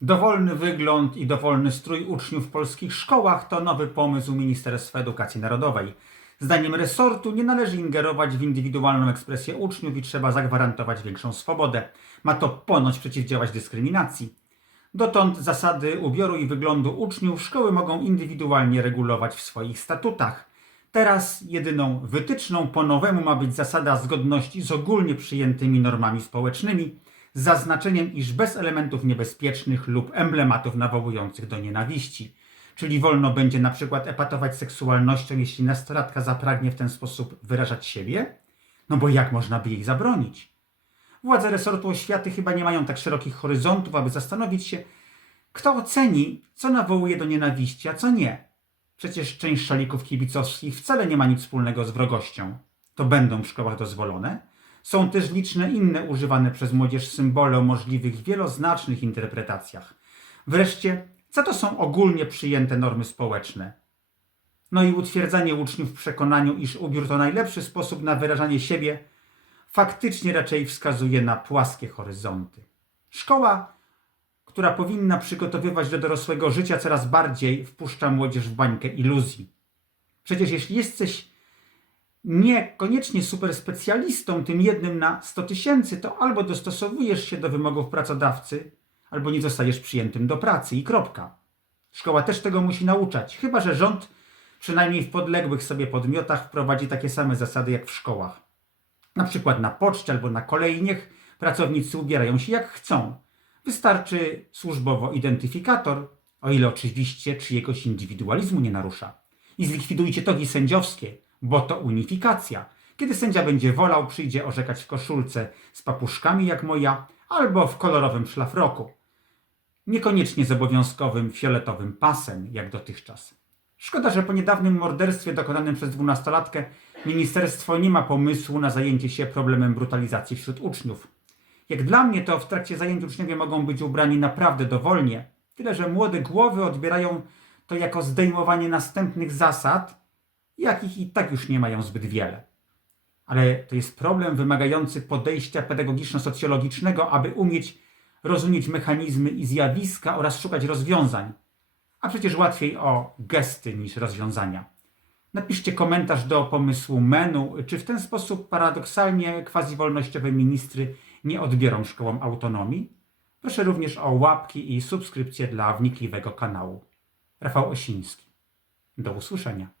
Dowolny wygląd i dowolny strój uczniów w polskich szkołach to nowy pomysł Ministerstwa Edukacji Narodowej. Zdaniem resortu nie należy ingerować w indywidualną ekspresję uczniów i trzeba zagwarantować większą swobodę. Ma to ponoć przeciwdziałać dyskryminacji. Dotąd zasady ubioru i wyglądu uczniów szkoły mogą indywidualnie regulować w swoich statutach. Teraz jedyną wytyczną po nowemu ma być zasada zgodności z ogólnie przyjętymi normami społecznymi, zaznaczeniem, iż bez elementów niebezpiecznych lub emblematów nawołujących do nienawiści. Czyli wolno będzie na przykład epatować seksualnością, jeśli nastolatka zapragnie w ten sposób wyrażać siebie? No bo jak można by jej zabronić? Władze resortu oświaty chyba nie mają tak szerokich horyzontów, aby zastanowić się, kto oceni, co nawołuje do nienawiści, a co nie. Przecież część szalików kibicowskich wcale nie ma nic wspólnego z wrogością. To będą w szkołach dozwolone. Są też liczne inne używane przez młodzież symbole o możliwych wieloznacznych interpretacjach. Wreszcie, co to są ogólnie przyjęte normy społeczne? No i utwierdzanie uczniów w przekonaniu, iż ubiór to najlepszy sposób na wyrażanie siebie, faktycznie raczej wskazuje na płaskie horyzonty. Szkoła, która powinna przygotowywać do dorosłego życia, coraz bardziej wpuszcza młodzież w bańkę iluzji. Przecież jeśli jesteś niekoniecznie super specjalistą, tym jednym na 100 tysięcy, to albo dostosowujesz się do wymogów pracodawcy, albo nie zostajesz przyjętym do pracy i kropka. Szkoła też tego musi nauczać, chyba że rząd, przynajmniej w podległych sobie podmiotach, wprowadzi takie same zasady jak w szkołach. Na przykład na poczcie albo na kolei niech pracownicy ubierają się jak chcą. Wystarczy służbowo identyfikator, o ile oczywiście czyjegoś indywidualizmu nie narusza. I zlikwidujcie togi sędziowskie, bo to unifikacja. Kiedy sędzia będzie wolał, przyjdzie orzekać w koszulce z papuszkami jak moja, albo w kolorowym szlafroku. Niekoniecznie z obowiązkowym fioletowym pasem, jak dotychczas. Szkoda, że po niedawnym morderstwie dokonanym przez dwunastolatkę ministerstwo nie ma pomysłu na zajęcie się problemem brutalizacji wśród uczniów. Jak dla mnie to w trakcie zajęć uczniowie mogą być ubrani naprawdę dowolnie, tyle że młode głowy odbierają to jako zdejmowanie następnych zasad, jakich i tak już nie mają zbyt wiele. Ale to jest problem wymagający podejścia pedagogiczno-socjologicznego, aby umieć rozumieć mechanizmy i zjawiska oraz szukać rozwiązań. A przecież łatwiej o gesty niż rozwiązania. Napiszcie komentarz do pomysłu menu, czy w ten sposób paradoksalnie quasi-wolnościowe ministry nie odbiorą szkołom autonomii. Proszę również o łapki i subskrypcje dla wnikliwego kanału. Rafał Osiński. Do usłyszenia.